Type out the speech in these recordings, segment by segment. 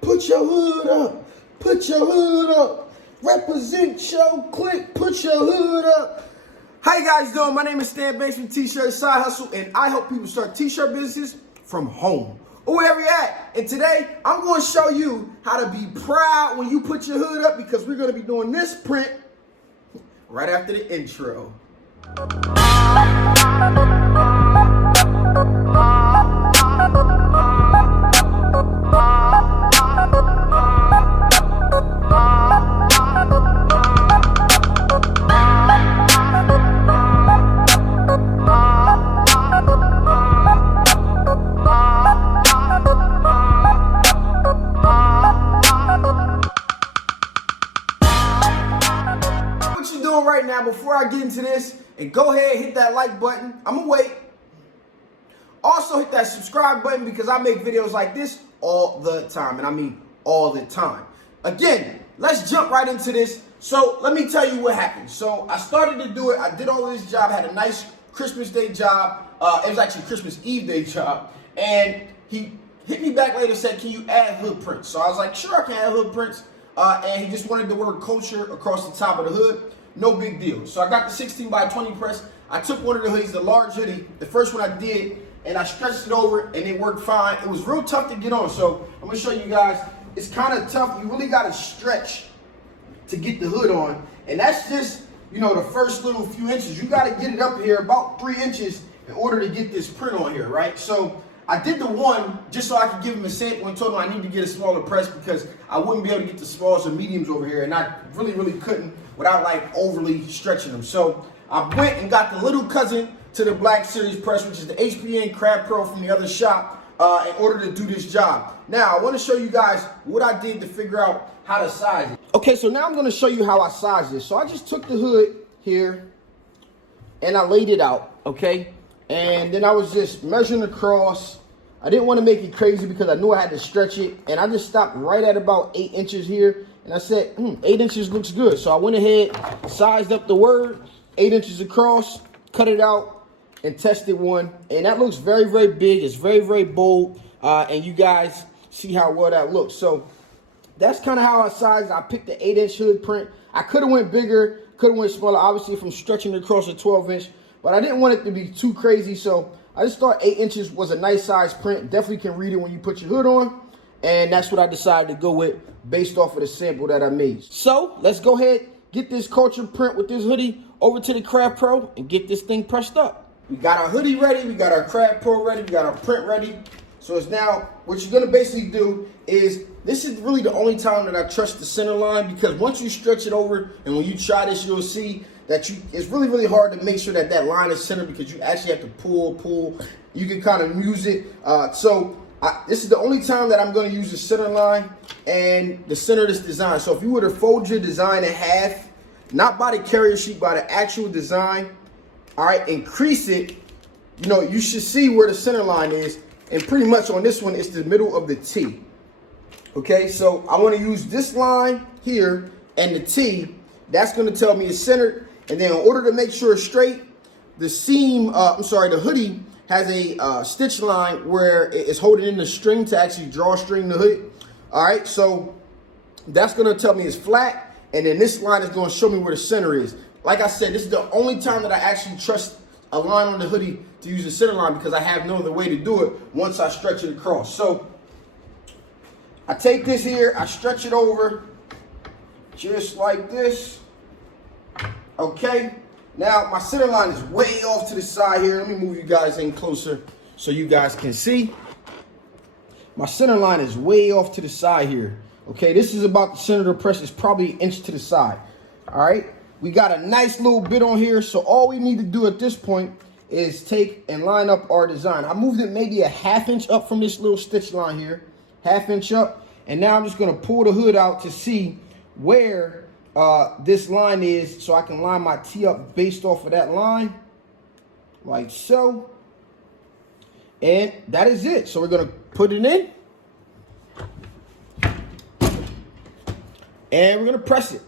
Put your hood up. Put your hood up. Represent your clique. Put your hood up. How you guys doing? My name is Stan Banks from T-Shirt Side Hustle, and I help people start t-shirt businesses from home or wherever you're at. And today, I'm going to show you how to be proud when you put your hood up, because we're going to be doing this print right after the intro. Right now, before I get into this, and go ahead, hit that like button. I'm gonna wait. Also hit that subscribe button, because I make videos like this all the time, and I mean all the time. Again, let's jump right into this. So let me tell you what happened. So I started to do it. I did all of this job, had a nice Christmas Day job. It was actually Christmas Eve Day job, and he hit me back later and said, can you add hood prints? So I was like, sure, I can add hood prints. And he just wanted the word culture across the top of the hood. No big deal. So I got the 16 by 20 press. I took one of the hoodies, the large hoodie, the first one I did, and I stretched it over, and it worked fine. It was real tough to get on. So I'm gonna show you guys. It's kind of tough. You really gotta stretch to get the hood on. And that's just, you know, the first little few inches. You gotta get it up here about 3 inches in order to get this print on here, right? So I did the one just so I could give him a sample and told him I need to get a smaller press because I wouldn't be able to get the smalls or mediums over here, and I really couldn't without like overly stretching them. So I went and got the little cousin to the Black Series press, which is the HPN Crab Pro from the other shop, in order to do this job. Now I want to show you guys what I did to figure out how to size it. Okay, so now I'm going to show you how I size this. So I just took the hood here and I laid it out, okay? And then I was just measuring across. I didn't want to make it crazy because I knew I had to stretch it. And I just stopped right at about 8 inches here. And I said, 8 inches looks good. So I went ahead, sized up the word, 8 inches across, cut it out, and tested one. And that looks very big. It's very bold. And you guys see how well that looks. So that's kind of how I sized. I picked the 8-inch hood print. I could have went bigger, could have went smaller. Obviously, if I'm stretching it across a 12-inch. But I didn't want it to be too crazy, so I just thought 8 inches was a nice size print. Definitely can read it when you put your hood on. And that's what I decided to go with based off of the sample that I made. So let's go ahead, get this culture print with this hoodie over to the Crab Pro and get this thing pressed up. We got our hoodie ready. We got our Crab Pro ready. We got our print ready. So it's now, what you're going to basically do is, this is really the only time that I trust the center line, because once you stretch it over and when you try this, you'll see that it's really hard to make sure that that line is centered, because you actually have to pull. You can kind of use it. This is the only time that I'm going to use the center line and the center of this design. So if you were to fold your design in half, not by the carrier sheet, by the actual design, all right, increase it, you know, you should see where the center line is. And pretty much on this one, it's the middle of the T. Okay, so I want to use this line here and the T. That's going to tell me it's centered. And then in order to make sure it's straight, the seam, the hoodie has a stitch line where it's holding in the string to actually drawstring the hood. All right, so that's going to tell me it's flat. And then this line is going to show me where the center is. Like I said, this is the only time that I actually trust a line on the hoodie to use the center line, because I have no other way to do it once I stretch it across. So I take this here, I stretch it over just like this. Okay, now my center line is way off to the side here. Let me move you guys in closer so you guys can see. My center line is way off to the side here. Okay, this is about the center of the press. It's probably an inch to the side. All right, we got a nice little bit on here. So all we need to do at this point is take and line up our design. I moved it maybe a ½ inch up from this little stitch line here, ½ inch up. And now I'm just gonna pull the hood out to see where this line is, so I can line my T up based off of that line, like so. And that is it. So we're gonna put it in, and we're gonna press it.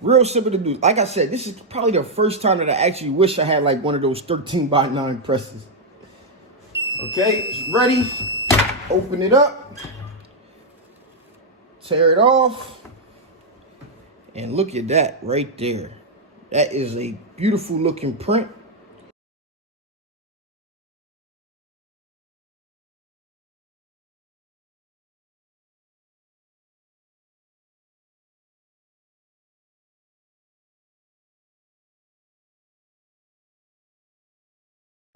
Real simple to do. Like I said, this is probably the first time that I actually wish I had like one of those 13 by 9 presses. Okay, it's ready. Open it up. Tear it off. And look at that right there. That is a beautiful looking print.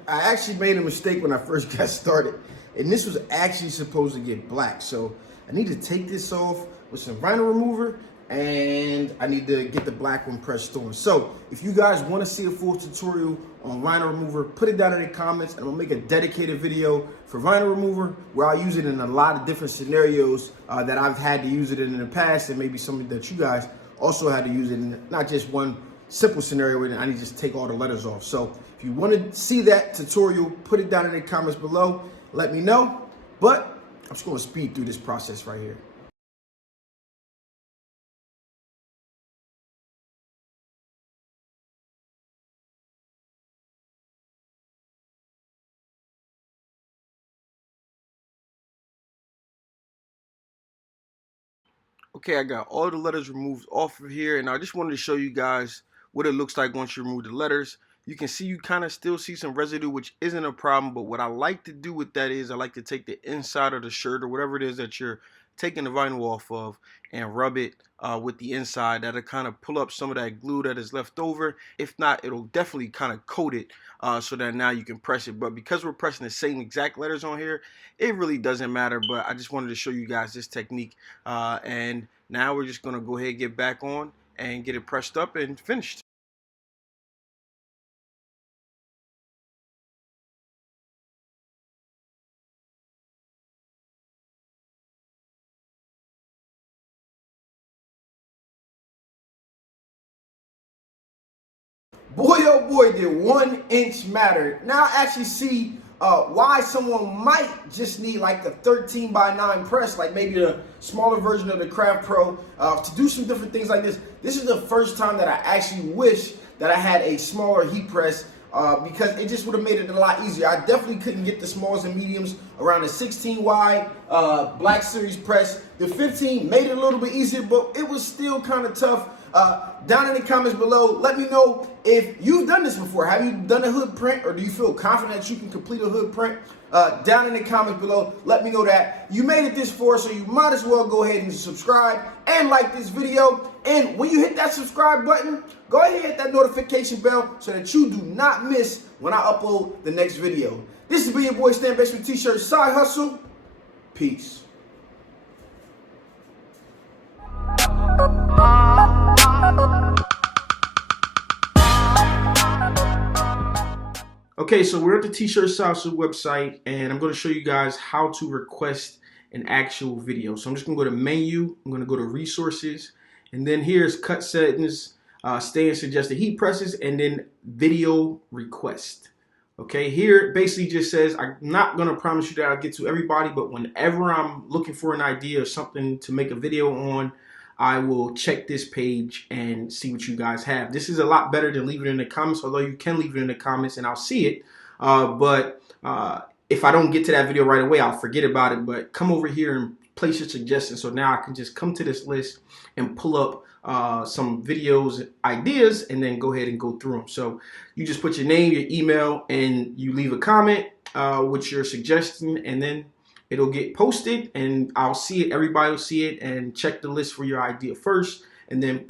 I actually made a mistake when I first got started, and this was actually supposed to get black. So I need to take this off with some vinyl remover, and I need to get the black one pressed on. So if you guys want to see a full tutorial on vinyl remover, put it down in the comments, and I'll make a dedicated video for vinyl remover where I'll use it in a lot of different scenarios that I've had to use it in the past, and maybe something that you guys also had to use it in, not just one simple scenario where I need to just take all the letters off. So if you want to see that tutorial, put it down in the comments below. Let me know. But I'm just going to speed through this process right here. Okay, I got all the letters removed off of here, and I just wanted to show you guys what it looks like once you remove the letters. You can see you kind of still see some residue, which isn't a problem, but what I like to do with that is I like to take the inside of the shirt or whatever it is that you're taking the vinyl off of and rub it with the inside. That'll kind of pull up some of that glue that is left over. If not, it'll definitely kind of coat it so that now you can press it. But because we're pressing the same exact letters on here, it really doesn't matter. But I just wanted to show you guys this technique, and now we're just going to go ahead and get back on and get it pressed up and finished. Boy, oh boy, did 1 inch matter. Now I actually see why someone might just need like a 13x9 press, like maybe the smaller version of the Craft Pro, to do some different things like this. This is the first time that I actually wish that I had a smaller heat press, because it just would have made it a lot easier. I definitely couldn't get the smalls and mediums around the 16 wide Black Series press. The 15 made it a little bit easier, but it was still kind of tough. Down in the comments below, let me know if you've done this before. Have you done a hood print, or do you feel confident that you can complete a hood print? Down in the comments below, let me know that. You made it this far, so you might as well go ahead and subscribe and like this video. And when you hit that subscribe button, go ahead and hit that notification bell so that you do not miss when I upload the next video. This has been your boy Stan Banks with T-Shirt Side Hustle. Peace. Okay, so we're at the tshirtsidehustle website, and I'm going to show you guys how to request an actual video. So I'm just going to go to menu, I'm going to go to resources, and then here's cut settings, stay and suggested heat presses, and then video request. Okay, here it basically just says, I'm not going to promise you that I'll get to everybody, but whenever I'm looking for an idea or something to make a video on, I will check this page and see what you guys have. This is a lot better than leaving it in the comments, although you can leave it in the comments and I'll see it. But if I don't get to that video right away, I'll forget about it. But come over here and place your suggestions. So now I can just come to this list and pull up some videos, ideas, and then go ahead and go through them. So you just put your name, your email, and you leave a comment with your suggestion, and then it'll get posted and I'll see it. Everybody will see it, and check the list for your idea first, and then